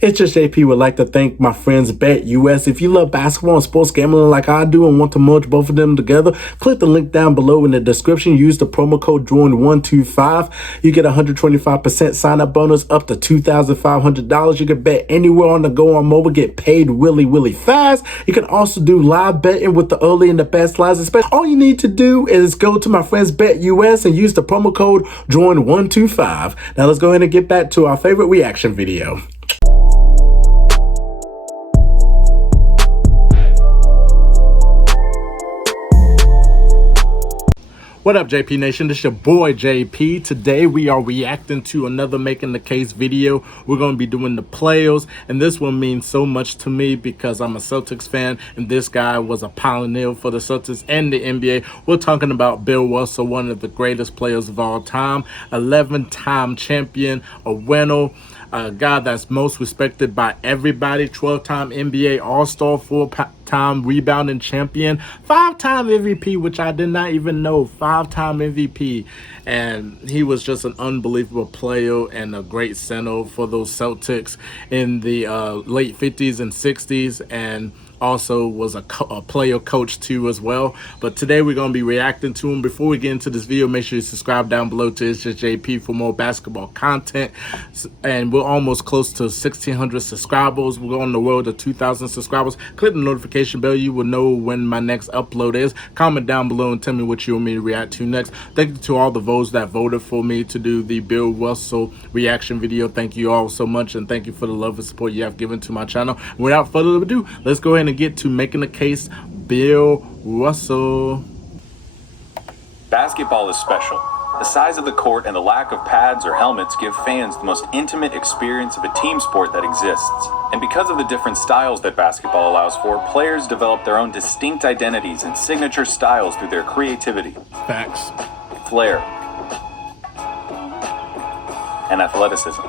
It's just JP would like to thank my friends BETUS. If you love basketball and sports gambling like I do and want to merge both of them together, click the link down below in the description. Use the promo code JOIN125. You get 125% sign up bonus up to $2,500. You can bet anywhere on the go on mobile, get paid really fast. You can also do live betting with the early and the best lines. All you need to do is go to my friends BETUS and use the promo code JOIN125. Now let's go ahead and get back to our favorite reaction video. What up, JP Nation? This is your boy JP. Today we are reacting to another Making the Case video. We're going to be doing the players, and this one means so much to me because I'm a Celtics fan, and this guy was a pioneer for the Celtics and the NBA. We're talking about Bill Russell, one of the greatest players of all time, 11-time champion, a winner, a guy that's most respected by everybody, 12-time NBA All-Star, 4-time rebounding champion, 5-time MVP, which I did not even know, 5-time MVP. And he was just an unbelievable player and a great center for those Celtics in the late 50s and 60s, and also was a player coach too as well. But today we're going to be reacting to him. Before we get into this video, make sure you subscribe down below to It's Just JP for more basketball content. And we're almost close to 1,600 subscribers. We're on the road to 2,000 subscribers. Click the notification bell. You will know when my next upload is. Comment down below and tell me what you want me to react to next. Thank you to all the votes that voted for me to do the Bill Russell reaction video. Thank you all so much, and thank you for the love and support you have given to my channel. Without further ado, let's go ahead and get to Making the Case, Bill Russell. Basketball is special. The size of the court and the lack of pads or helmets give fans the most intimate experience of a team sport that exists. And because of the different styles that basketball allows for, players develop their own distinct identities and signature styles through their creativity, Facts, flair, and athleticism.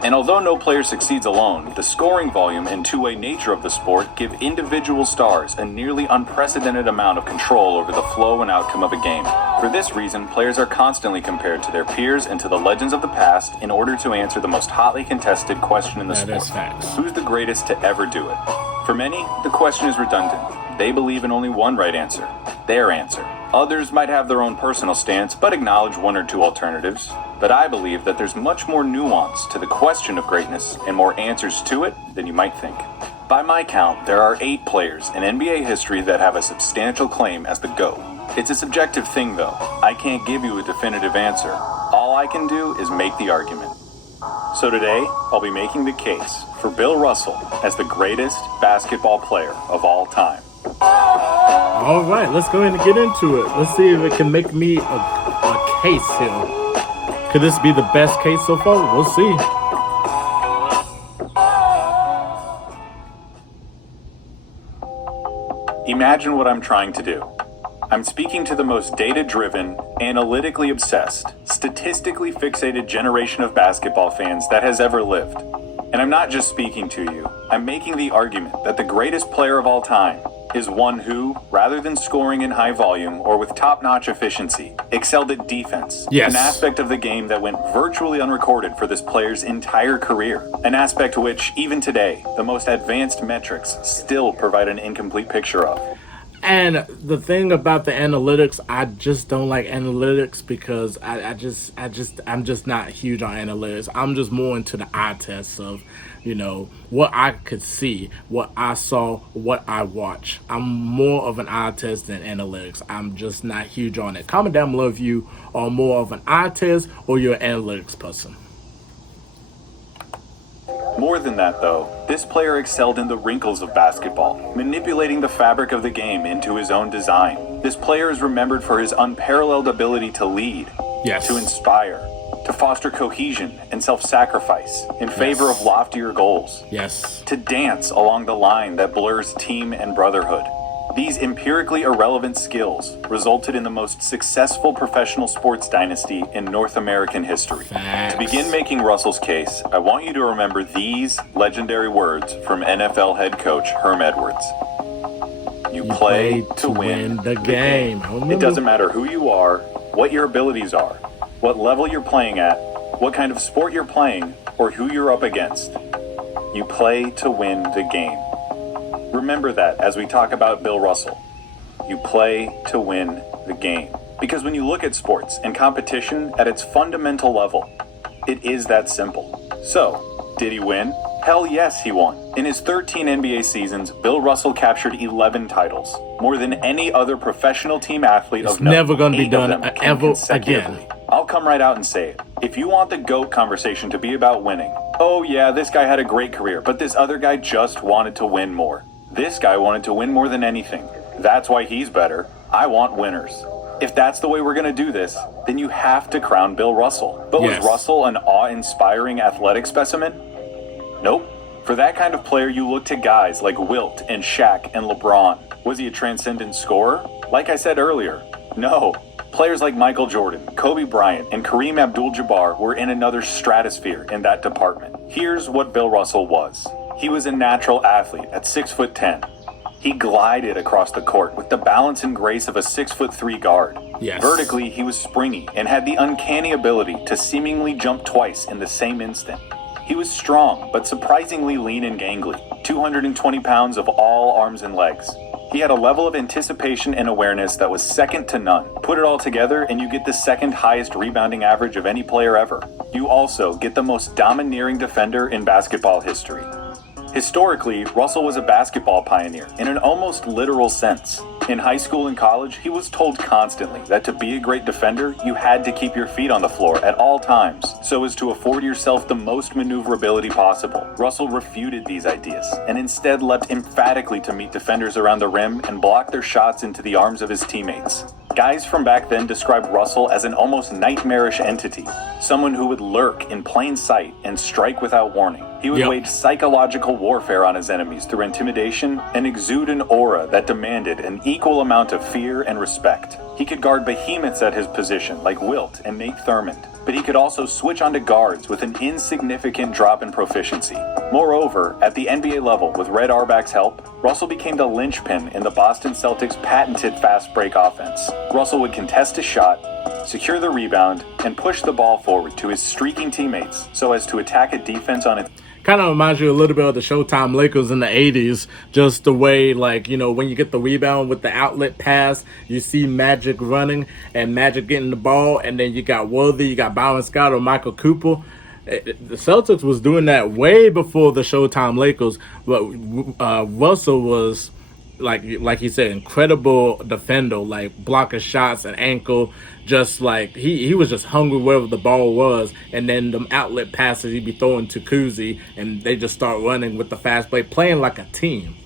And although no player succeeds alone, the scoring volume and two-way nature of the sport give individual stars a nearly unprecedented amount of control over the flow and outcome of a game. For this reason, players are constantly compared to their peers and to the legends of the past in order to answer the most hotly contested question in the sport. Who's the greatest to ever do it? For many, the question is redundant. They believe in only one right answer, their answer. Others might have their own personal stance, but acknowledge one or two alternatives. But I believe that there's much more nuance to the question of greatness and more answers to it than you might think. By my count, there are 8 players in NBA history that have a substantial claim as the GOAT. It's a subjective thing though. I can't give you a definitive answer. All I can do is make the argument. So today, I'll be making the case for Bill Russell as the greatest basketball player of all time. All right, let's go ahead and get into it. Let's see if it can make me a case here. Could this be the best case so far? We'll see. Imagine what I'm trying to do. I'm speaking to the most data-driven, analytically obsessed, statistically fixated generation of basketball fans that has ever lived. And I'm not just speaking to you. I'm making the argument that the greatest player of all time is one who, rather than scoring in high volume or with top-notch efficiency, excelled at defense. Yes. An aspect of the game that went virtually unrecorded for this player's entire career. An aspect which, even today, the most advanced metrics still provide an incomplete picture of. And the thing about the analytics, I just don't like analytics because I'm just not huge on analytics. I'm just more into the eye test of, you know, what I could see, what I saw, what I watch. I'm more of an eye test than analytics. I'm just not huge on it. Comment down below if you are more of an eye test or you're an analytics person. More than that, though, this player excelled in the wrinkles of basketball, manipulating the fabric of the game into his own design. This player is remembered for his unparalleled ability to lead, Yes. to inspire, to foster cohesion and self-sacrifice in favor of loftier goals, Yes. to dance along the line that blurs team and brotherhood. These empirically irrelevant skills resulted in the most successful professional sports dynasty in North American history. Facts. To begin making Russell's case, I want you to remember these legendary words from NFL head coach Herm Edwards. You play to win the game. It doesn't matter who you are, what your abilities are, what level you're playing at, what kind of sport you're playing, or who you're up against. You play to win the game. Remember that as we talk about Bill Russell. You play to win the game. Because when you look at sports and competition at its fundamental level, it is that simple. So, did he win? Hell yes, he won. In his 13 NBA seasons, Bill Russell captured 11 titles, more than any other professional team athlete of note. It's never going to be 8 of done them ever consecutively. again. I'll come right out and say it. If you want the GOAT conversation to be about winning, oh yeah, this guy had a great career, but this other guy just wanted to win more. This guy wanted to win more than anything. That's why he's better. I want winners. If that's the way we're going to do this, then you have to crown Bill Russell. But Yes. was Russell an awe-inspiring athletic specimen? Nope. For that kind of player, you look to guys like Wilt and Shaq and LeBron. Was he a transcendent scorer? Like I said earlier, no. Players like Michael Jordan, Kobe Bryant, and Kareem Abdul-Jabbar were in another stratosphere in that department. Here's what Bill Russell was. He was a natural athlete at 6'10". He glided across the court with the balance and grace of a 6'3" guard. Yes. Vertically, he was springy and had the uncanny ability to seemingly jump twice in the same instant. He was strong, but surprisingly lean and gangly, 220 pounds of all arms and legs. He had a level of anticipation and awareness that was second to none. Put it all together and you get the second highest rebounding average of any player ever. You also get the most domineering defender in basketball history. Historically, Russell was a basketball pioneer in an almost literal sense. In high school and college, he was told constantly that to be a great defender, you had to keep your feet on the floor at all times, so as to afford yourself the most maneuverability possible. Russell refuted these ideas, and instead leapt emphatically to meet defenders around the rim and block their shots into the arms of his teammates. Guys from back then described Russell as an almost nightmarish entity, someone who would lurk in plain sight and strike without warning. He would wage psychological warfare on his enemies through intimidation and exude an aura that demanded an equal amount of fear and respect. He could guard behemoths at his position like Wilt and Nate Thurmond, but he could also switch onto guards with an insignificant drop in proficiency. Moreover, at the NBA level, with Red Auerbach's help, Russell became the linchpin in the Boston Celtics' patented fast break offense. Russell would contest a shot, secure the rebound, and push the ball forward to his streaking teammates so as to attack a defense on its Kind of reminds you a little bit of the Showtime Lakers in the 80s, just the way, like, you know, when you get the rebound with the outlet pass, you see Magic running and Magic getting the ball, and then you got Worthy, you got Byron Scott or Michael Cooper. The Celtics was doing that way before the Showtime Lakers, but Russell was, like he said, incredible defender, like blocking shots and ankle, just like he was just hungry wherever the ball was, and then the outlet passes he'd be throwing to Kuzi, and they just start running with the fast break, playing like a team.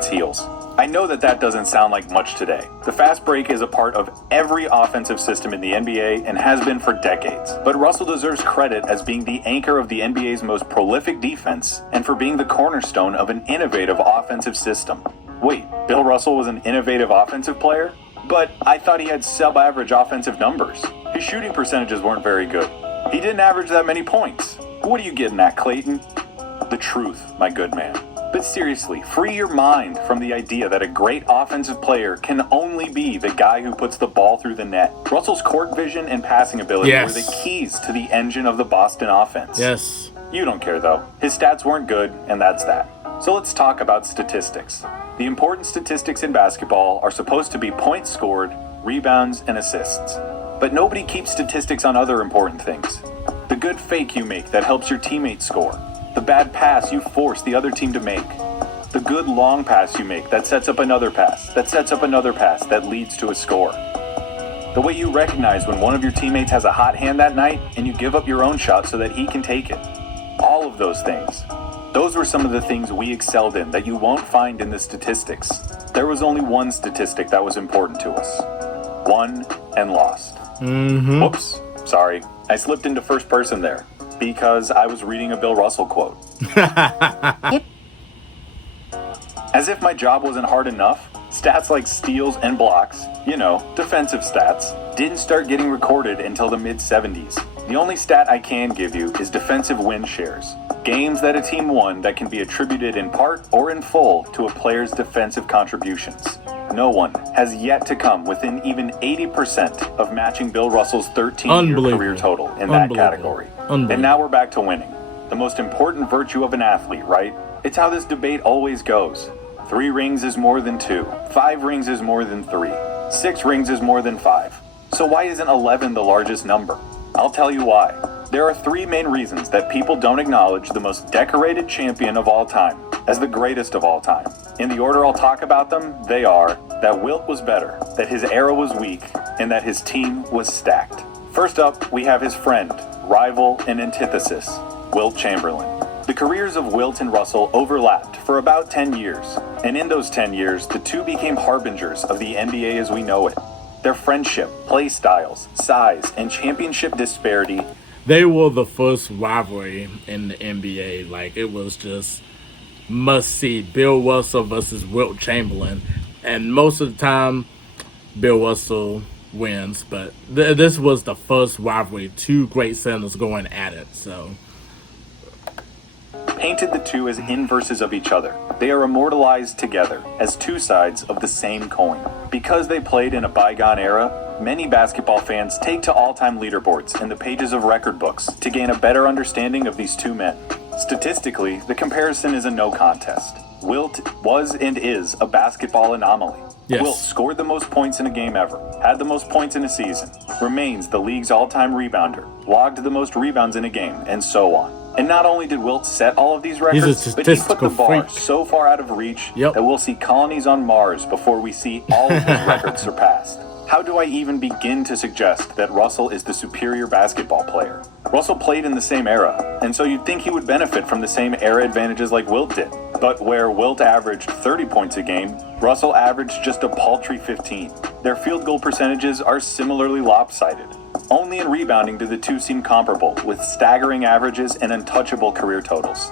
its heels. I know that doesn't sound like much today. The fast break is a part of every offensive system in the NBA and has been for decades. But Russell deserves credit as being the anchor of the NBA's most prolific defense and for being the cornerstone of an innovative offensive system. Wait, Bill Russell was an innovative offensive player? But I thought he had sub-average offensive numbers. His shooting percentages weren't very good. He didn't average that many points. What are you getting at, Clayton? The truth, my good man. But seriously, free your mind from the idea that a great offensive player can only be the guy who puts the ball through the net. Russell's court vision and passing ability were the keys to the engine of the Boston offense. Yes. You don't care though. His stats weren't good, and that's that. So let's talk about statistics. The important statistics in basketball are supposed to be points scored, rebounds, and assists. But nobody keeps statistics on other important things. The good fake you make that helps your teammates score. The bad pass you force the other team to make. The good long pass you make that sets up another pass, that sets up another pass that leads to a score. The way you recognize when one of your teammates has a hot hand that night and you give up your own shot so that he can take it. All of those things. Those were some of the things we excelled in that you won't find in the statistics. There was only one statistic that was important to us. Won and lost. Whoops, sorry. I slipped into first person there because I was reading a Bill Russell quote. As if my job wasn't hard enough, stats like steals and blocks, you know, defensive stats, didn't start getting recorded until the mid-70s. The only stat I can give you is defensive win shares. Games that a team won that can be attributed in part or in full to a player's defensive contributions. no one has yet to come within even 80% of matching Bill Russell's 13-year career total in that category. And now we're back to winning. The most important virtue of an athlete, right? It's how this debate always goes. 3 rings is more than 2. 5 rings is more than 3. 6 rings is more than 5. So why isn't 11 the largest number? I'll tell you why. There are 3 main reasons that people don't acknowledge the most decorated champion of all time as the greatest of all time. In the order I'll talk about them, they are that Wilt was better, that his era was weak, and that his team was stacked. First up, we have his friend, rival, and antithesis, Wilt Chamberlain. The careers of Wilt and Russell overlapped for about 10 years, and in those 10 years, the two became harbingers of the NBA as we know it. Their friendship, play styles, size, and championship disparity. They were the first rivalry in the NBA. Like, it was just must see. Bill Russell versus Wilt Chamberlain. And most of the time, Bill Russell wins. But this was the first rivalry. 2 great centers going at it. So painted the two as inverses of each other. They are immortalized together as 2 sides of the same coin. Because they played in a bygone era, many basketball fans take to all-time leaderboards and the pages of record books to gain a better understanding of these 2 men. Statistically, the comparison is a no contest. Wilt was and is a basketball anomaly. Yes. Wilt scored the most points in a game ever, had the most points in a season, remains the league's all-time rebounder, logged the most rebounds in a game, and so on. And not only did Wilt set all of these records, but he put the bar so far out of reach that we'll see colonies on Mars before we see all of his records surpassed. How do I even begin to suggest that Russell is the superior basketball player? Russell played in the same era, and so you'd think he would benefit from the same era advantages like Wilt did. But where Wilt averaged 30 points a game, Russell averaged just a paltry 15. Their field goal percentages are similarly lopsided. Only in rebounding do the two seem comparable, with staggering averages and untouchable career totals.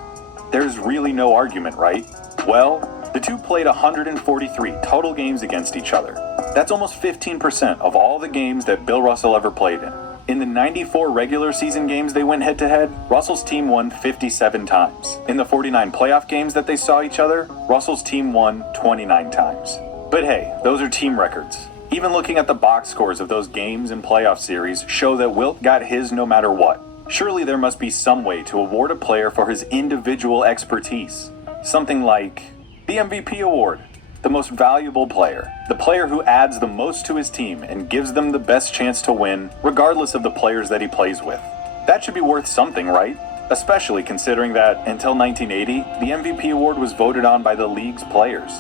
There's really no argument, right? Well, the two played 143 total games against each other. That's almost 15% of all the games that Bill Russell ever played in. In the 94 regular season games they went head-to-head, Russell's team won 57 times. In the 49 playoff games that they saw each other, Russell's team won 29 times. But hey, those are team records. Even looking at the box scores of those games and playoff series show that Wilt got his no matter what. Surely there must be some way to award a player for his individual expertise. Something like the MVP award, the most valuable player, the player who adds the most to his team and gives them the best chance to win, regardless of the players that he plays with. That should be worth something, right? Especially considering that, until 1980, the MVP award was voted on by the league's players.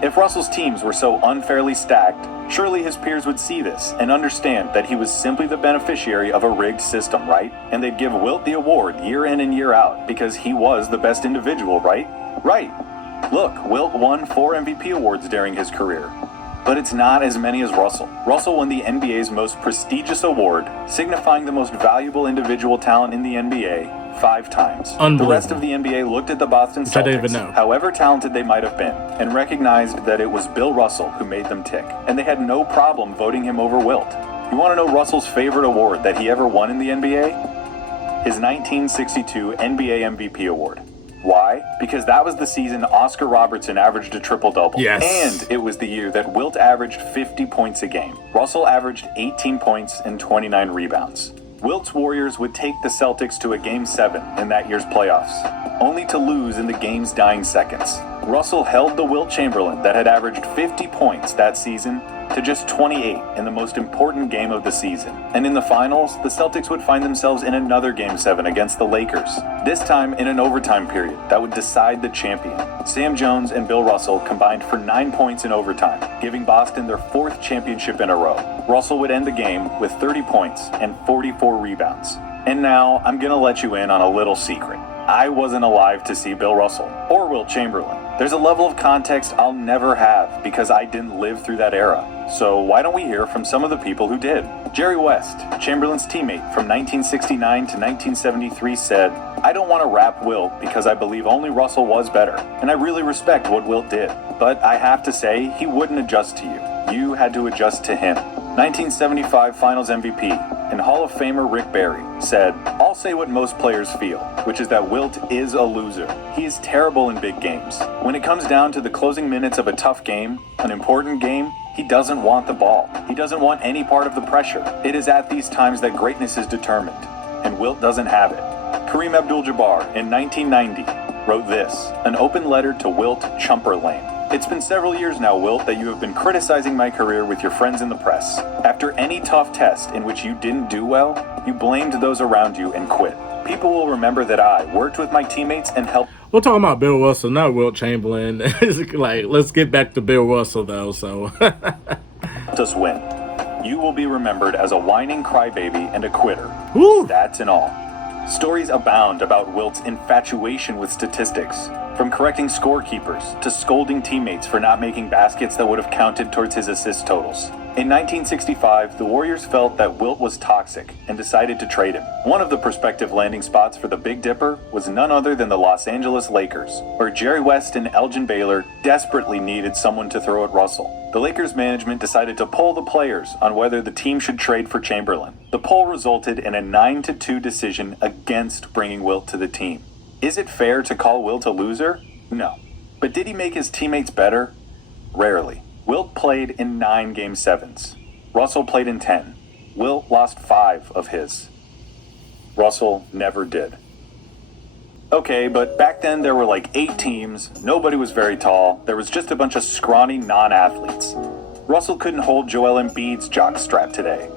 If Russell's teams were so unfairly stacked, surely his peers would see this and understand that he was simply the beneficiary of a rigged system, right? And they'd give Wilt the award year in and year out because he was the best individual, right? Right. Look, Wilt won 4 MVP awards during his career, but it's not as many as Russell. Russell won the NBA's most prestigious award, signifying the most valuable individual talent in the NBA, 5 times. The rest of the NBA looked at the Boston Celtics, however talented they might have been, and recognized that it was Bill Russell who made them tick, and they had no problem voting him over Wilt. You want to know Russell's favorite award that he ever won in the NBA? His 1962 NBA MVP award. Why? Because that was the season Oscar Robertson averaged a triple-double. Yes. And it was the year that Wilt averaged 50 points a game. Russell averaged 18 points and 29 rebounds. Wilt's Warriors would take the Celtics to a Game 7 in that year's playoffs, only to lose in the game's dying seconds. Russell held the Wilt Chamberlain that had averaged 50 points that season to just 28 in the most important game of the season. And in the finals, the Celtics would find themselves in another Game 7 against the Lakers, this time in an overtime period that would decide the champion. Sam Jones and Bill Russell combined for 9 points in overtime, giving Boston their 4th championship in a row. Russell would end the game with 30 points and 44 rebounds. And now, I'm gonna let you in on a little secret. I wasn't alive to see Bill Russell or Wilt Chamberlain. There's a level of context I'll never have because I didn't live through that era. So why don't we hear from some of the people who did? Jerry West, Chamberlain's teammate from 1969 to 1973, said, "I don't want to rap Wilt because I believe only Russell was better, and I really respect what Wilt did. But I have to say, he wouldn't adjust to you. You had to adjust to him." 1975 Finals MVP, and Hall of Famer Rick Barry said, "I'll say what most players feel, which is that Wilt is a loser. He is terrible in big games. When it comes down to the closing minutes of a tough game, an important game, he doesn't want the ball. He doesn't want any part of the pressure. It is at these times that greatness is determined, and Wilt doesn't have it." Kareem Abdul-Jabbar in 1990 wrote this, an open letter to Wilt Chamberlain. "It's been several years now, Wilt, that you have been criticizing my career with your friends in the press. After any tough test in which you didn't do well, you blamed those around you and quit. People will remember that I worked with my teammates and helped." We're talking about Bill Russell, not Wilt Chamberlain. It's like, let's get back to Bill Russell, though, so. us win. You will be remembered as a whining crybaby and a quitter. Woo. Stats and all. Stories abound about Wilt's infatuation with statistics, from correcting scorekeepers to scolding teammates for not making baskets that would have counted towards his assist totals. In 1965, the Warriors felt that Wilt was toxic and decided to trade him. One of the prospective landing spots for the Big Dipper was none other than the Los Angeles Lakers, where Jerry West and Elgin Baylor desperately needed someone to throw at Russell. The Lakers management decided to poll the players on whether the team should trade for Chamberlain. The poll resulted in a 9-2 decision against bringing Wilt to the team. Is it fair to call Wilt a loser? No. But did he make his teammates better? Rarely. Wilt played in 9 Game 7s. Russell played in 10. Wilt lost 5 of his. Russell never did. Okay, but back then there were like 8 teams, nobody was very tall, there was just a bunch of scrawny non-athletes. Russell couldn't hold Joel Embiid's jock strap today.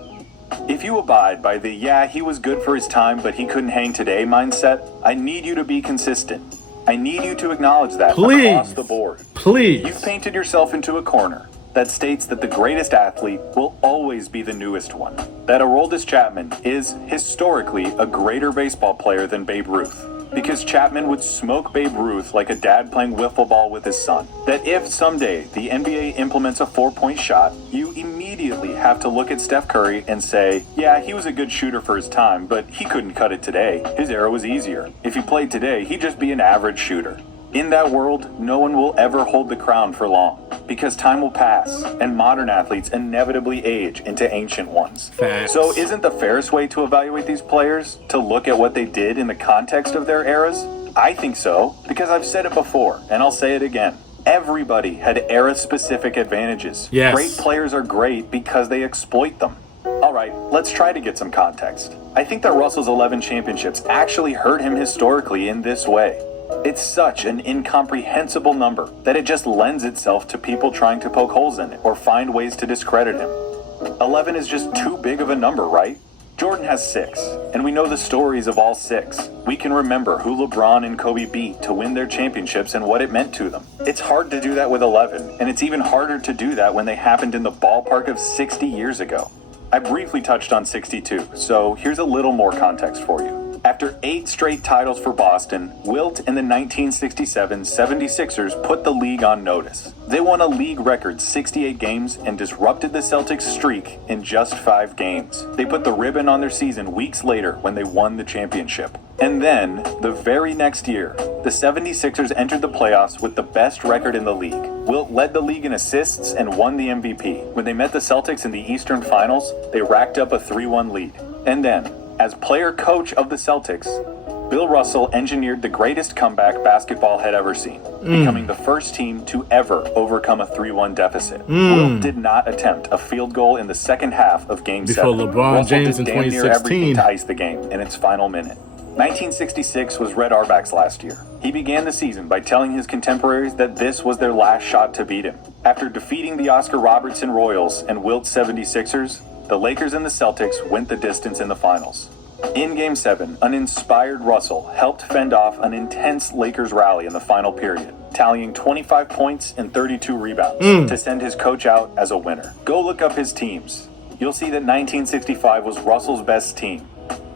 If you abide by the "yeah, he was good for his time, but he couldn't hang today" mindset, I need you to be consistent. I need you to acknowledge that across the board. Please. You've painted yourself into a corner that states that the greatest athlete will always be the newest one. That Aroldis Chapman is historically a greater baseball player than Babe Ruth, because Chapman would smoke Babe Ruth like a dad playing wiffle ball with his son. That if someday the NBA implements a 4-point shot, you immediately have to look at Steph Curry and say, yeah, he was a good shooter for his time, but he couldn't cut it today. His era was easier. If he played today, he'd just be an average shooter. In that world, no one will ever hold the crown for long, because time will pass, and modern athletes inevitably age into ancient ones. Facts. So isn't the fairest way to evaluate these players to look at what they did in the context of their eras? I think so, because I've said it before, and I'll say it again. Everybody had era-specific advantages. Yes. Great players are great because they exploit them. All right, let's try to get some context. I think that Russell's 11 championships actually hurt him historically in this way. It's such an incomprehensible number that it just lends itself to people trying to poke holes in it or find ways to discredit him. 11 is just too big of a number, right? Jordan has 6, and we know the stories of all 6. We can remember who LeBron and Kobe beat to win their championships and what it meant to them. It's hard to do that with 11, and it's even harder to do that when they happened in the ballpark of 60 years ago. I briefly touched on 62, so here's a little more context for you. After 8 straight titles for Boston, Wilt and the 1967 76ers put the league on notice. They won a league record 68 games and disrupted the Celtics' streak in just 5 games. They put the ribbon on their season weeks later when they won the championship. And then, the very next year, the 76ers entered the playoffs with the best record in the league. Wilt led the league in assists and won the MVP. When they met the Celtics in the Eastern Finals, they racked up a 3-1 lead. And then, as player-coach of the Celtics, Bill Russell engineered the greatest comeback basketball had ever seen, becoming the first team to ever overcome a 3-1 deficit. Wilt did not attempt a field goal in the second half of Game 7. Before LeBron Russell James did in damn near everything 2016. to ice the game in its final minute. 1966 was Red Auerbach's last year. He began the season by telling his contemporaries that this was their last shot to beat him. After defeating the Oscar Robertson Royals and Wilt's 76ers, the Lakers and the Celtics went the distance in the finals. In Game 7, an inspired Russell helped fend off an intense Lakers rally in the final period, tallying 25 points and 32 rebounds to send his coach out as a winner. Go look up his teams. You'll see that 1965 was Russell's best team.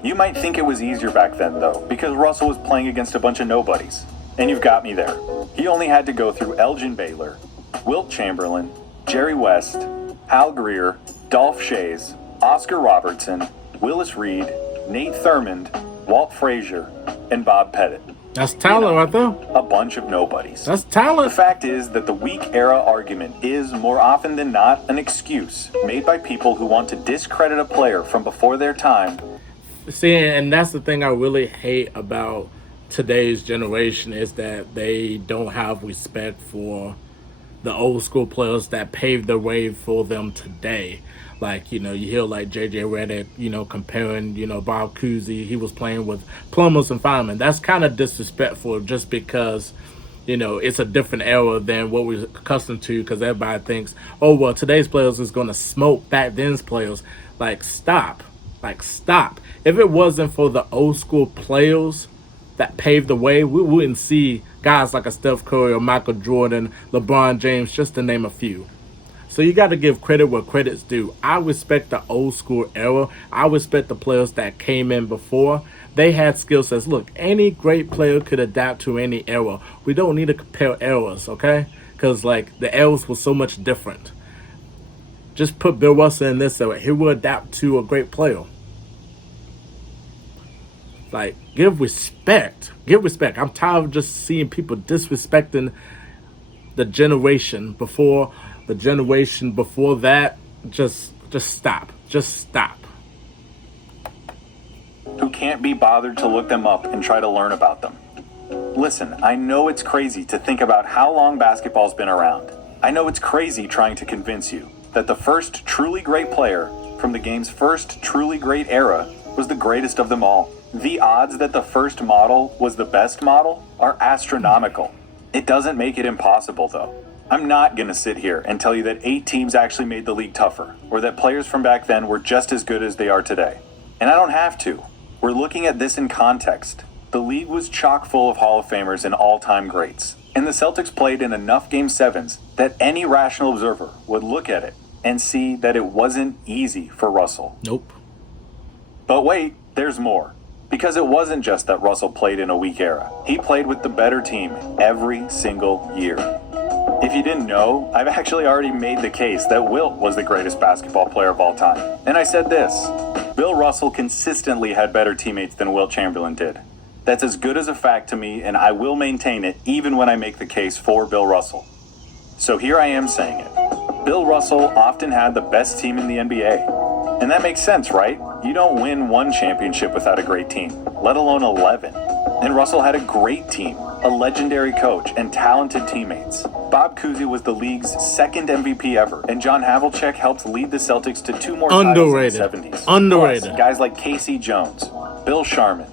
You might think it was easier back then, though, because Russell was playing against a bunch of nobodies. And you've got me there. He only had to go through Elgin Baylor, Wilt Chamberlain, Jerry West, Al Greer, Dolph Schayes, Oscar Robertson, Willis Reed, Nate Thurmond, Walt Frazier, and Bob Pettit. That's talent right there. A bunch of nobodies. That's The talent. fact is that the weak era argument is, more often than not, an excuse made by people who want to discredit a player from before their time. See, and that's the thing I really hate about today's generation is that they don't have respect for the old school players that paved the way for them today. Like, you hear like JJ Redick, comparing, Bob Cousy, he was playing with plumbers and firemen. That's kind of disrespectful just because, it's a different era than what we're accustomed to because everybody thinks, oh, well, today's players is going to smoke back then's players. Like, stop. Like, stop. If it wasn't for the old school players that paved the way, we wouldn't see guys like a Steph Curry or Michael Jordan, LeBron James, just to name a few. So you got to give credit where credit's due. I respect the old school era. I respect the players that came in before. They had skill sets. Look, any great player could adapt to any era. We don't need to compare eras, okay? Because, like, the eras were so much different. Just put Bill Russell in this era. He will adapt to a great player. Like, give respect. Give respect. I'm tired of just seeing people disrespecting the generation before that. Just stop. Just stop. Who can't be bothered to look them up and try to learn about them. Listen, I know it's crazy to think about how long basketball's been around. I know it's crazy trying to convince you that the first truly great player from the game's first truly great era was the greatest of them all. The odds that the first model was the best model are astronomical. It doesn't make it impossible, though. I'm not going to sit here and tell you that 8 teams actually made the league tougher, or that players from back then were just as good as they are today. And I don't have to. We're looking at this in context. The league was chock full of Hall of Famers and all-time greats, and the Celtics played in enough Game 7s that any rational observer would look at it and see that it wasn't easy for Russell. Nope. But wait, there's more. Because it wasn't just that Russell played in a weak era. He played with the better team every single year. If you didn't know, I've actually already made the case that Wilt was the greatest basketball player of all time. And I said this: Bill Russell consistently had better teammates than Wilt Chamberlain did. That's as good as a fact to me, and I will maintain it even when I make the case for Bill Russell. So here I am saying it. Bill Russell often had the best team in the NBA. And that makes sense, right? You don't win one championship without a great team, let alone 11. And Russell had a great team, a legendary coach, and talented teammates. Bob Cousy was the league's second MVP ever, and John Havlicek helped lead the Celtics to 2 more titles in the 70s. Underrated. Plus, guys like Casey Jones, Bill Sharman,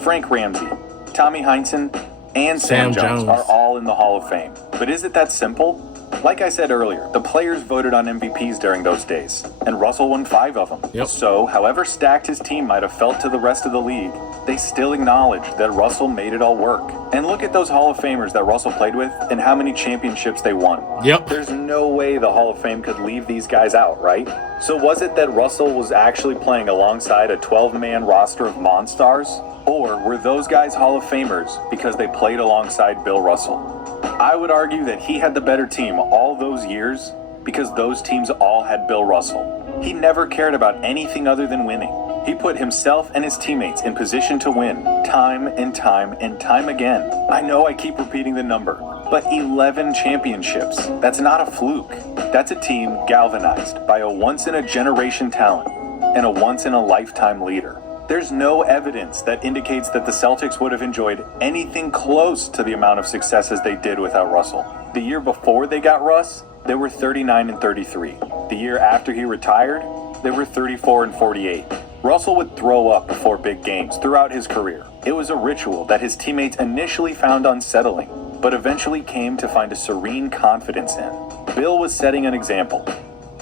Frank Ramsey, Tommy Heinsohn, and Sam Jones are all in the Hall of Fame. But is it that simple? Like I said earlier, the players voted on MVPs during those days, and Russell won 5 of them. Yep. So, however stacked his team might have felt to the rest of the league, they still acknowledged that Russell made it all work. And look at those Hall of Famers that Russell played with and how many championships they won. Yep. There's no way the Hall of Fame could leave these guys out, right? So was it that Russell was actually playing alongside a 12-man roster of Monstars? Or were those guys Hall of Famers because they played alongside Bill Russell? I would argue that he had the better team all those years because those teams all had Bill Russell. He never cared about anything other than winning. He put himself and his teammates in position to win time and time and time again. I know I keep repeating the number, but 11 championships. That's not a fluke. That's a team galvanized by a once-in-a-generation talent and a once-in-a-lifetime leader. There's no evidence that indicates that the Celtics would have enjoyed anything close to the amount of successes they did without Russell. The year before they got Russ, they were 39-33. The year after he retired, they were 34-48. Russell would throw up before big games throughout his career. It was a ritual that his teammates initially found unsettling, but eventually came to find a serene confidence in. Bill was setting an example.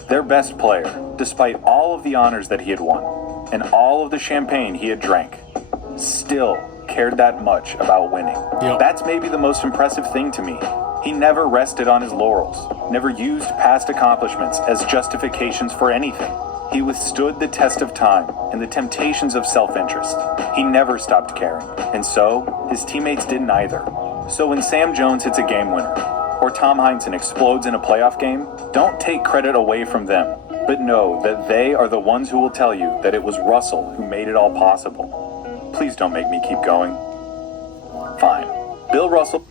Their best player, despite all of the honors that he had won, and all of the champagne he had drank, still cared that much about winning. Yep. That's maybe the most impressive thing to me. He never rested on his laurels, never used past accomplishments as justifications for anything. He withstood the test of time and the temptations of self-interest. He never stopped caring, and so his teammates didn't either. So when Sam Jones hits a game winner, or Tom Heinsohn explodes in a playoff game, don't take credit away from them, but know that they are the ones who will tell you that it was Russell who made it all possible. Please don't make me keep going. Fine. Bill Russell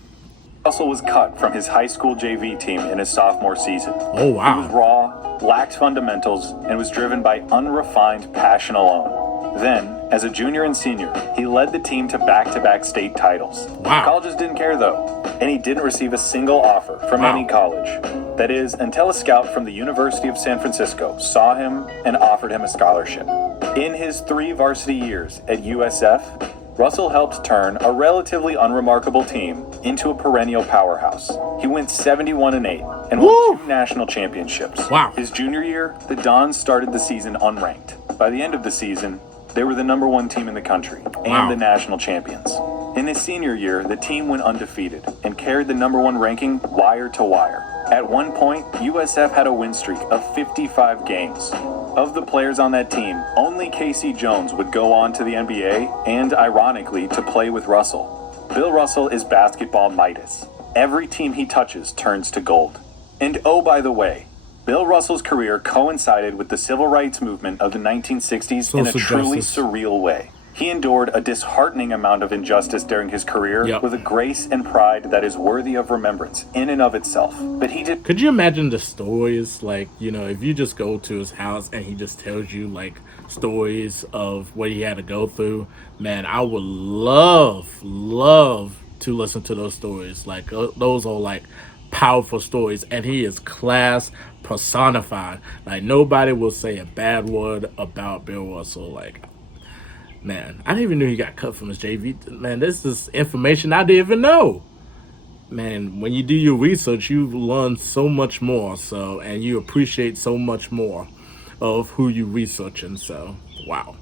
was cut from his high school JV team in his sophomore season. Oh, wow. He was raw, lacked fundamentals, and was driven by unrefined passion alone. Then, as a junior and senior, he led the team to back-to-back state titles. Wow. Colleges didn't care, though, and he didn't receive a single offer from any college. That is, until a scout from the University of San Francisco saw him and offered him a scholarship. In his 3 varsity years at USF, Russell helped turn a relatively unremarkable team into a perennial powerhouse. He went 71-8 and won 2 national championships. Wow. His junior year, the Dons started the season unranked. By the end of the season, they were the #1 team in the country and the national champions. In his senior year, the team went undefeated and carried the #1 ranking wire to wire. At one point, USF had a win streak of 55 games. Of the players on that team, only Casey Jones would go on to the NBA and, ironically, to play with Russell. Bill Russell is basketball Midas. Every team he touches turns to gold. And oh, by the way, Bill Russell's career coincided with the civil rights movement of the 1960s in a truly surreal way. He endured a disheartening amount of injustice during his career with a grace and pride that is worthy of remembrance in and of itself. But he did. Could you imagine the stories, like, you know, if you just go to his house and he just tells you, like, stories of what he had to go through? Man, I would love to listen to those stories. Like, those are, like, powerful stories, and he is class personified. Like, nobody will say a bad word about Bill Russell. Like, man, I didn't even know he got cut from his JV. Man, this is information I didn't even know. Man, when you do your research, you learn so much more. So, and you appreciate so much more of who you researching. So, wow.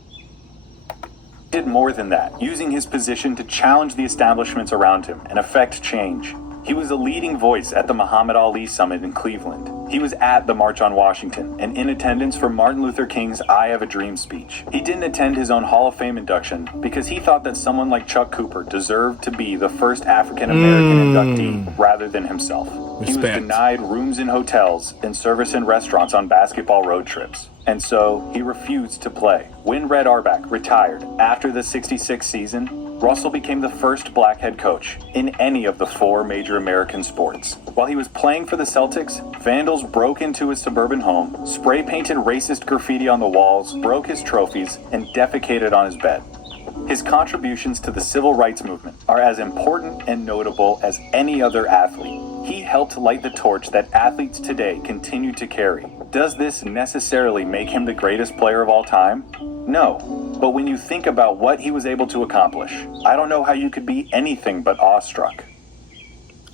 Did more than that, using his position to challenge the establishments around him and affect change. He was a leading voice at the Muhammad Ali Summit in Cleveland. He was at the March on Washington and in attendance for Martin Luther King's I Have a Dream speech. He didn't attend his own Hall of Fame induction because he thought that someone like Chuck Cooper deserved to be the first African-American inductee rather than himself. He was denied rooms in hotels and service in restaurants on basketball road trips. And so he refused to play. When Red Auerbach retired after the '66 season, Russell became the first black head coach in any of the 4 major American sports. While he was playing for the Celtics, vandals broke into his suburban home, spray-painted racist graffiti on the walls, broke his trophies, and defecated on his bed. His contributions to the civil rights movement are as important and notable as any other athlete. He helped light the torch that athletes today continue to carry. Does this necessarily make him the greatest player of all time? No. But when you think about what he was able to accomplish, I don't know how you could be anything but awestruck.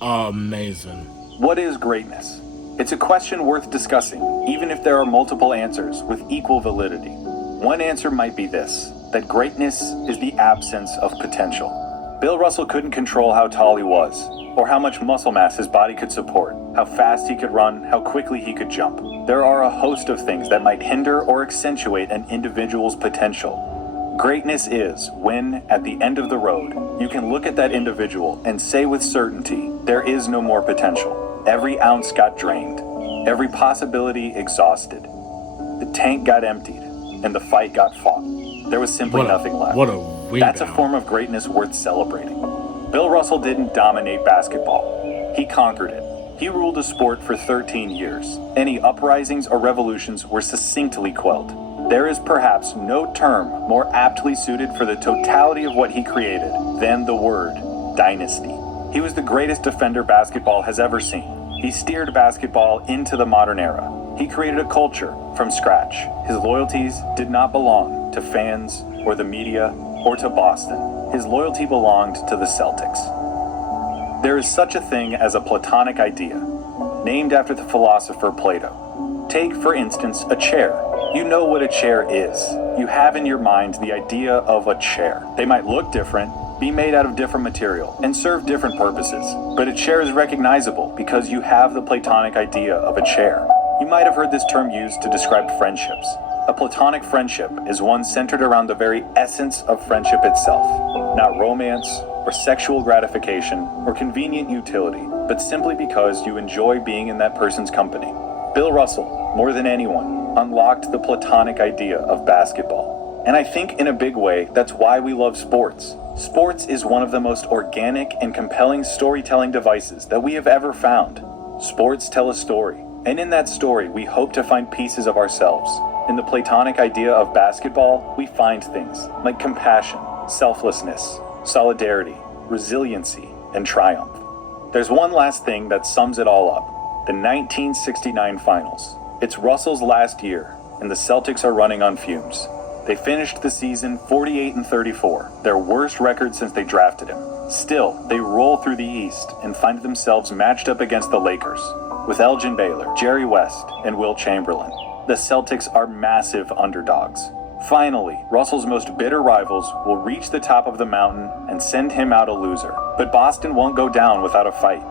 Amazing. What is greatness? It's a question worth discussing, even if there are multiple answers with equal validity. One answer might be this, that greatness is the absence of potential. Bill Russell couldn't control how tall he was, or how much muscle mass his body could support, how fast he could run, how quickly he could jump. There are a host of things that might hinder or accentuate an individual's potential. Greatness is when, at the end of the road, you can look at that individual and say with certainty, there is no more potential. Every ounce got drained, every possibility exhausted. The tank got emptied, and the fight got fought. There was simply nothing left. That's a form of greatness worth celebrating. Bill Russell didn't dominate basketball. He conquered it. He ruled a sport for 13 years. Any uprisings or revolutions were succinctly quelled. There is perhaps no term more aptly suited for the totality of what he created than the word dynasty. He was the greatest defender basketball has ever seen. He steered basketball into the modern era. He created a culture from scratch. His loyalties did not belong to fans or the media or to Boston. His loyalty belonged to the Celtics. There is such a thing as a Platonic idea, named after the philosopher Plato. Take, for instance, a chair. You know what a chair is. You have in your mind the idea of a chair. They might look different, be made out of different material, and serve different purposes. But a chair is recognizable because you have the Platonic idea of a chair. You might have heard this term used to describe friendships. A platonic friendship is one centered around the very essence of friendship itself, not romance or sexual gratification or convenient utility, but simply because you enjoy being in that person's company. Bill Russell, more than anyone, unlocked the platonic idea of basketball. And I think in a big way, that's why we love sports. Sports is one of the most organic and compelling storytelling devices that we have ever found. Sports tell a story, and in that story, we hope to find pieces of ourselves. In the Platonic idea of basketball, we find things like compassion, selflessness, solidarity, resiliency, and triumph. There's one last thing that sums it all up: the 1969 finals. It's Russell's last year, and the Celtics are running on fumes. They finished the season 48-34, their worst record since they drafted him. Still, they roll through the East and find themselves matched up against the Lakers. With Elgin Baylor, Jerry West, and Will Chamberlain, the Celtics are massive underdogs. Finally, Russell's most bitter rivals will reach the top of the mountain and send him out a loser. But Boston won't go down without a fight.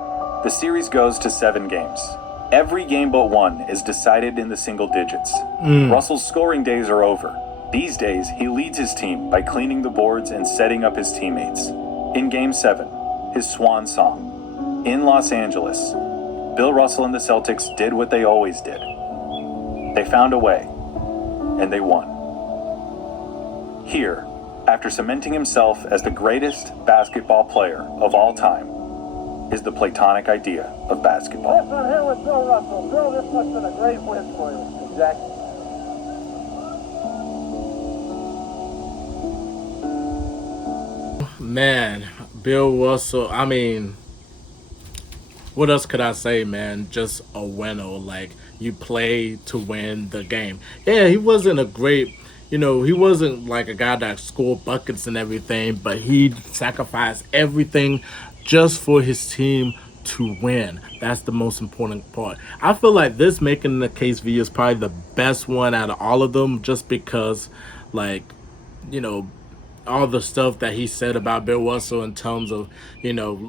The series goes to 7 games. Every game but one is decided in the single digits. Russell's scoring days are over. These days, he leads his team by cleaning the boards and setting up his teammates. In Game 7, his swan song. In Los Angeles, Bill Russell and the Celtics did what they always did. They found a way, and they won. Here, after cementing himself as the greatest basketball player of all time, is the Platonic idea of basketball. Yes, I'm here with Bill Russell. Bill, this must have been a great win for you. Exactly. Man, Bill Russell, I mean, what else could I say, man? Just a winner. Like, you play to win the game. Yeah, he wasn't a great, he wasn't like a guy that scored buckets and everything, but he sacrificed everything just for his team to win. That's the most important part. I feel like this making the case video is probably the best one out of all of them, just because, like, all the stuff that he said about Bill Russell in terms of,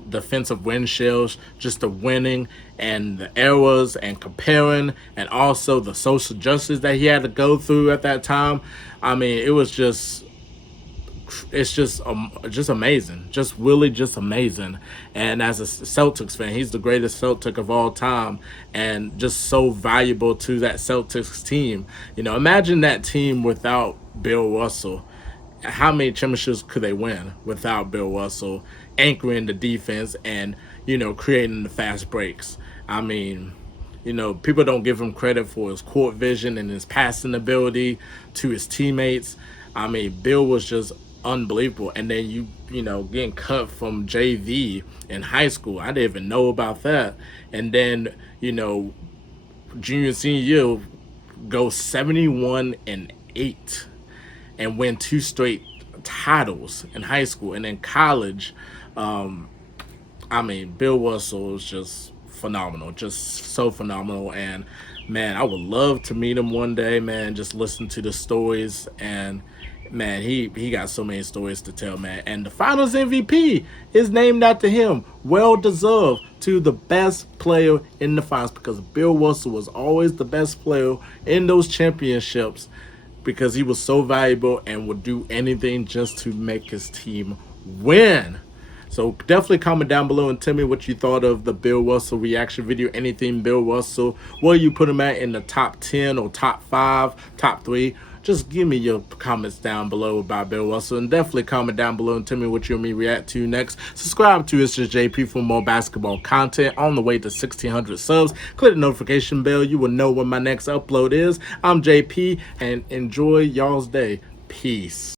defensive win shells, just the winning and the errors and comparing, and also the social justice that he had to go through at that time. I mean, it's just amazing, just really just amazing. And as a Celtics fan, he's the greatest Celtic of all time, and just so valuable to that Celtics team. Imagine that team without Bill Russell. How many championships could they win without Bill Russell anchoring the defense and, creating the fast breaks? I mean, people don't give him credit for his court vision and his passing ability to his teammates. I mean, Bill was just unbelievable. And then getting cut from JV in high school, I didn't even know about that. And then, junior and senior year, go 71-8. And win 2 straight titles in high school. And in college, I mean, Bill Russell is just phenomenal, just so phenomenal. And, man, I would love to meet him one day, man, just listen to the stories. And, man, he got so many stories to tell, man. And the Finals MVP is named after him. Well-deserved to the best player in the Finals, because Bill Russell was always the best player in those championships, because he was so valuable and would do anything just to make his team win. So definitely comment down below and tell me what you thought of the Bill Russell reaction video. Anything Bill Russell, where you put him at in the top 10 or top 5, top 3. Just give me your comments down below about Bill Russell, and definitely comment down below and tell me what you want me to react to next. Subscribe to It's Just JP for more basketball content. On the way to 1,600 subs, click the notification bell. You will know when my next upload is. I'm JP, and enjoy y'all's day. Peace.